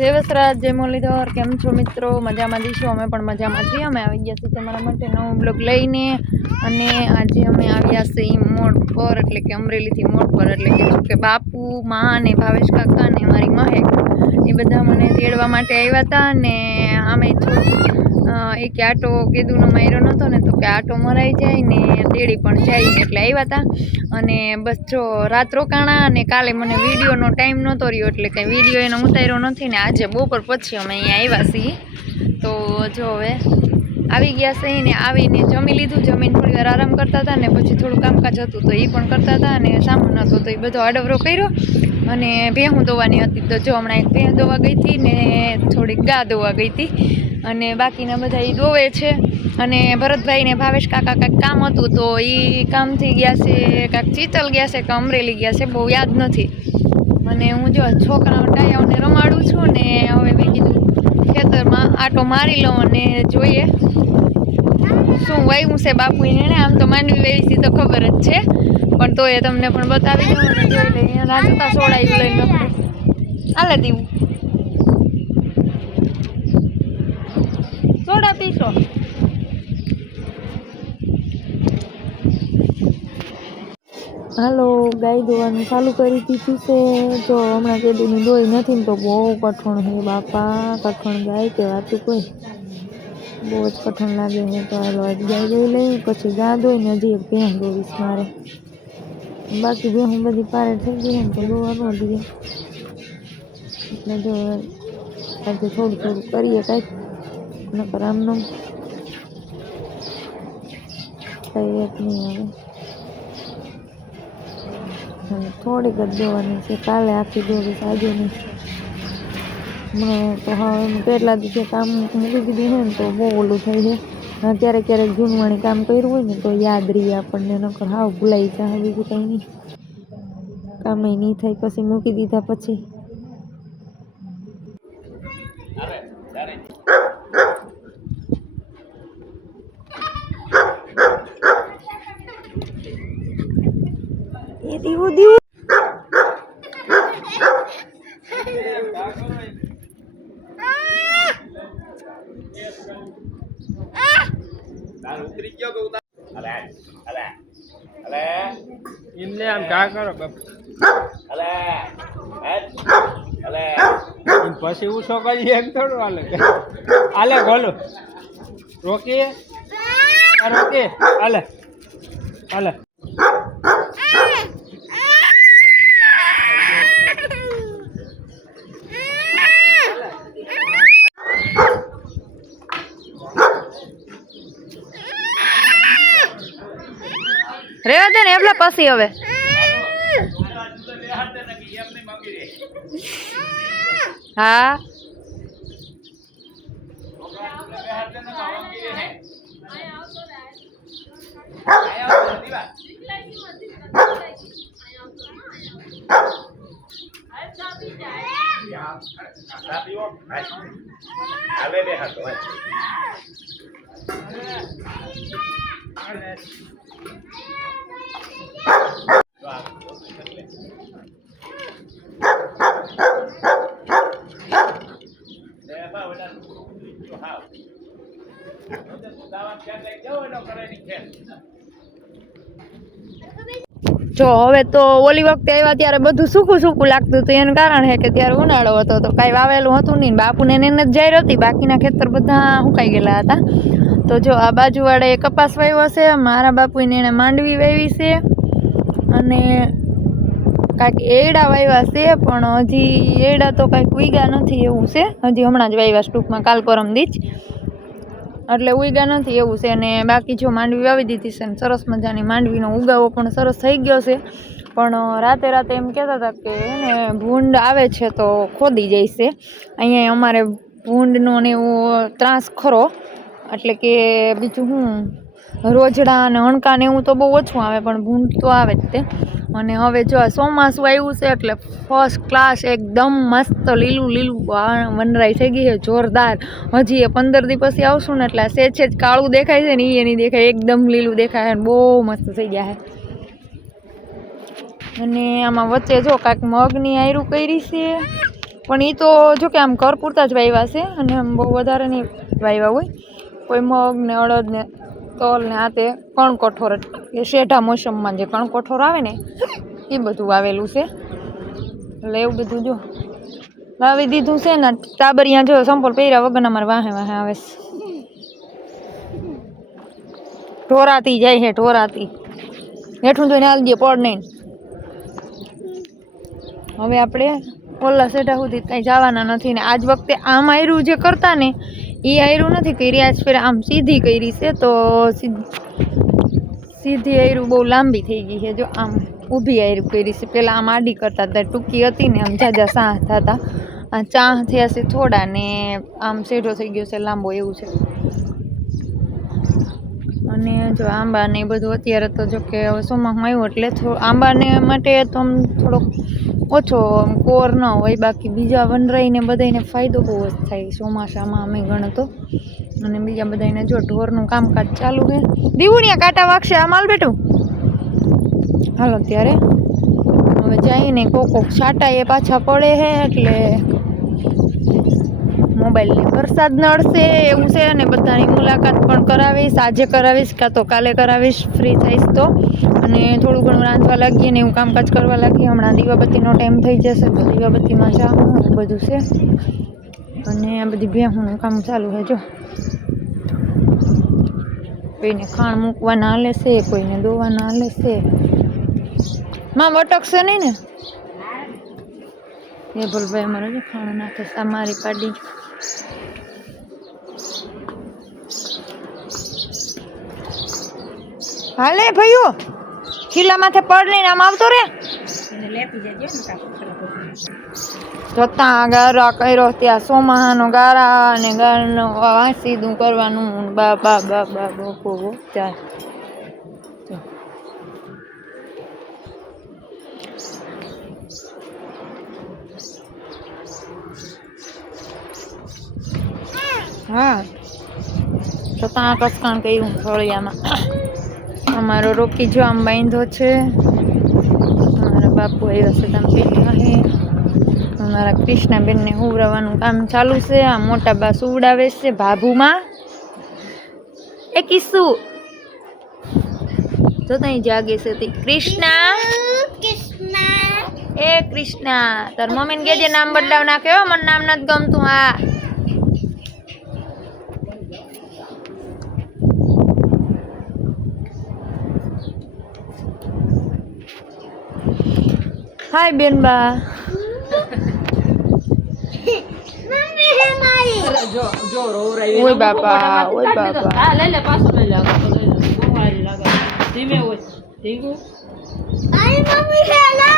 દેવસરાજ જય મુરલીધર, કેમ છો મિત્રો? મજામાં જઈશું, અમે પણ મજામાં છીએ। અમે આવી ગયા છીએ તમારા માટે નવો બ્લોગ લઈને, અને આજે અમે આવ્યા છીએ મોડ પર, એટલે કે અમરેલીથી મોડ પર, એટલે કે બાપુ, મા અને ભાવેશ કાકા ને મારી મહેક એ બધા મને તેડવા માટે આવ્યા હતા। ને અમે એક આટો કીધુંનો માર્યો નહોતો ને, તો કે આટો મરાઈ જાય ને તેડી પણ જાય, એટલે આવ્યા હતા। અને બસ જો રાત રોકાણા, અને કાલે મને વિડીયોનો ટાઈમ નહોતો રહ્યો, એટલે કંઈ વિડીયો એનો ઉતાર્યો નથી ને આજે બપોર પછી અમે અહીંયા આવ્યા છીએ। તો જો હવે આવી ગયા છીએ ને આવીને જમી લીધું, જમીને થોડી વાર આરામ કરતા હતા, ને પછી થોડું કામકાજ હતું તો એ પણ કરતા હતા, અને સામાન હતો તો એ બધો આડવરો કર્યો। અને ભેહું દોવાની હતી, તો જો હમણાં એક ભેહ દોવા ગઈ હતી ને થોડીક ગા દોવા ગઈ હતી, અને બાકીના બધા એ દોવે છે। અને ભરતભાઈ ને ભાવેશ કાકા કાંઈક કામ હતું તો એ કામથી ગયા છે, કાંઈક ચીતલ ગયા છે કે અમરેલી ગયા છે, બહુ યાદ નથી। અને હું જો છોકરાઓ ટાયાઓને રમાડું છું ને હવે મેં કીધું ખેતરમાં આટો મારી લઉં અને જોઈએ શું વાવ્યું છે બાપુ એને। આમ તો માંડવી વાવી છે તો ખબર જ છે, પણ તો એ તમને પણ બતાવી દઉં અને જોઈ લઈએ। રાજતા સોડાયું લઈ લો, હાલે દીવું સોડા પીશો? હાલો, ગાય દોવાનું ચાલુ કરી દીધું છે। જો હમણાં કેદીની દોઈ નથી ને તો બહુ કઠણ છે બાપા, કઠણ ગાય કે વાતું કોઈ, બહુ જ કઠણ લાગે છે। તો હાલો આજ ગાય દોઈ લઈ, પછી ગા દોઈને હજી એક ભેંસ દોવીશ મારે, બાકી ભેહું બધી પારે થઈ ગઈ ને તો દોવા ન દઈએ, એટલે જો આજે થોડું થોડું કરીએ કાંઈક, નકર આમનો કંઈ એક નહીં આવે। થોડીક જ દોવાની છે, કાલે આખી દોરીશ, આજે નહીં। તો હવે કેટલા દિવસે કામ મૂકી દીધું હોય ને તો બહુ ઓલું થાય છે। ક્યારેક ક્યારેક જૂનવાણી કામ કર્યું હોય ને તો યાદ રહીએ આપણને, નકર હાવ ભૂલાઈ જાય, બીજું કંઈ નહીં, કામે નહીં થાય પછી મૂકી દીધા પછી। દીવું દીવું ઉતરી ગયો તો અલે અલે અલે ઇમને આમ કા કરો બાપ, અલે અલે ઇન પછી ઉસો કરી એમ થોડું હાલે, હાલે બોલો રોકી આ રોકી હાલે હાલે। રેવા દે ને એવલા પછી હવે હા જો હવે તો ઓલી વખતે આવ્યા ત્યારે બધું સૂકું સૂકું લાગતું હતું, એનું કારણ છે કે ત્યારે ઉનાળો હતો તો કાંઈ વાવેલું હતું નહીં, બાપુને એને જ જાહેર હતી, બાકીના ખેતર બધા સુકાઈ ગયેલા હતા। તો જો આ બાજુવાળાએ કપાસ વાવ્યો છે, મારા બાપુને એણે માંડવી વાવી છે, અને કાંઈક એડા વાવ્યા છે, પણ હજી એડા તો કાંઈક ઉગ્યા નથી એવું છે, હજી હમણાં જ વાવ્યા ટૂંકમાં કાલ પરમ દી જ, એટલે ઉગ્યા નથી એવું છે। ને બાકી જો માંડવી વાવી દીધી છે, ને સરસ મજાની માંડવીનો ઉગાવો પણ સરસ થઈ ગયો છે, પણ રાતે રાતે એમ કહેતા હતા કે એને ભૂંડ આવે છે તો ખોદી જાય છે। અહીંયા અમારે ભૂંડનો ને એવો ત્રાસ ખરો, એટલે કે બીજું શું રોજડા અને અણકા ને એવું તો બહુ ઓછું આવે, પણ ભૂંડ તો આવે જ તે। અને હવે જો ચોમાસું આવ્યું છે એટલે ફર્સ્ટ ક્લાસ એકદમ મસ્ત લીલું લીલું વનરાઈ થઈ ગઈ છે, જોરદાર। હજી એ 15 દી પછી આવશું ને એટલે સેજ સેજ કાળું દેખાય છે ને એ નહીં દેખાય, એકદમ લીલું દેખાય, બહુ મસ્ત થઈ ગયા છે। અને આમાં વચ્ચે જો કાંઈક મગની આયરું કરી છે, પણ એ તો જો કે આમ ઘર પૂરતા જ વાવ્યા છે અને આમ બહુ વધારે નહીં વાવ્યા હોય. કોઈ મગ ને અડદ ને તલ ને આ તે કણ કઠોર એ શેઢા મોસમમાં જે કણ કઠોર આવે ને એ બધું વાવેલું છે. એટલે એવું બધું જો વાવી દીધું છે ને. ટાબરિયા જો સંપલ પહેર્યા વગર અમારે વાહે વાહે આવે છે. ઢોરાતી જાય છે ઢોરાતી હેઠું જોઈને હાલ દે પડ નહીં. હવે આપણે ઓલા સેટા સુધી કંઈ જવાના નથી ને આજ વખતે આમ આયરું જે કરતા ને એ આયરું નથી કરી. આજ ફેર આમ સીધી કરી છે તો સીધી આયરું બહુ લાંબી થઈ ગઈ છે. જો આમ ઊભી આયરું કરી છે. પહેલાં આમ આડી કરતા હતા ટૂંકી હતી ને આમ જાજા સાહ થતા. આ ચાહ થયા છે થોડા ને આમ સેઢો થઈ ગયો છે લાંબો એવું છે. અને જો આંબા ને એ બધું અત્યારે તો જો કે હવે ચોમાસું આવ્યું એટલે આંબાને માટે તો આમ થોડોક ઓછો કોર ન હોય. બાકી બીજા વનરાઈને બધાને ફાયદો બહુ જ થાય ચોમાસામાં અમે ગણતો. અને બીજા બધાને જો ઢોરનું કામકાજ ચાલુ છે. દીવડિયા કાંટા વાગશે આ માલ બેઠું હાલો ત્યારે હવે જઈને કોક છાંટા એ પાછા પડે છે એટલે મોબાઈલને વરસાદ નડશે એવું છે. અને બધાની મુલાકાત પણ કરાવીશ. આજે કરાવીશ કાં તો કાલે કરાવીશ ફ્રી થઈશ તો. અને થોડું ઘણું રાંધવા લાગીએ ને એવું કામકાજ કરવા લાગીએ. હમણાં દીવાબત્તીનો ટાઈમ થઈ જશે તો દીવાબત્તીમાં જાઉં બધું છે. અને આ બધી ભેહુંનું કામ ચાલુ છે. જો કોઈને ખાણ મૂકવાના હાલે છે, કોઈને દોવાના હાલે છે. માં વટકશે નહીં ને એ ભલભાઈ અમારે જો ખાણ નાખે છે. મારી પાડી હાલે ભાઈઓ ખીલા માથે પડ લઈને આમ આવતો રે જોતા ગારા કર્યો ત્યાં સોમાહાનો ગારા અને ગારનો વાંસીદું કરવાનું બા બા બા બા બો ત્યાં હા જોતા કસકાણ કર્યું ફળિયામાં. અમારો રોકી જો આમ બાંધો છે. અમારા બાપુ આવ્યા છે તમે બેઠા છે. અમારા કૃષ્ણાબેનને ઉવરાવાનું કામ ચાલુ છે. આ મોટા બા સુવડાવે છે ભાભુમાં એ કિસ્સુ તો ત્યાં જાગે છે તે કૃષ્ણા એ કૃષ્ણા તાર મમ્મીને કહેજે નામ બદલાવ નાખે હો મને નામ નથી ગમતું. હા હાય બેનબા ઓય બાપા ઓય બાપા હા લઈ લે પાછો લઈ લે લઈ લે બહુ હારી લાગે ધીમે હોય ઠીક आई मम्मी है ना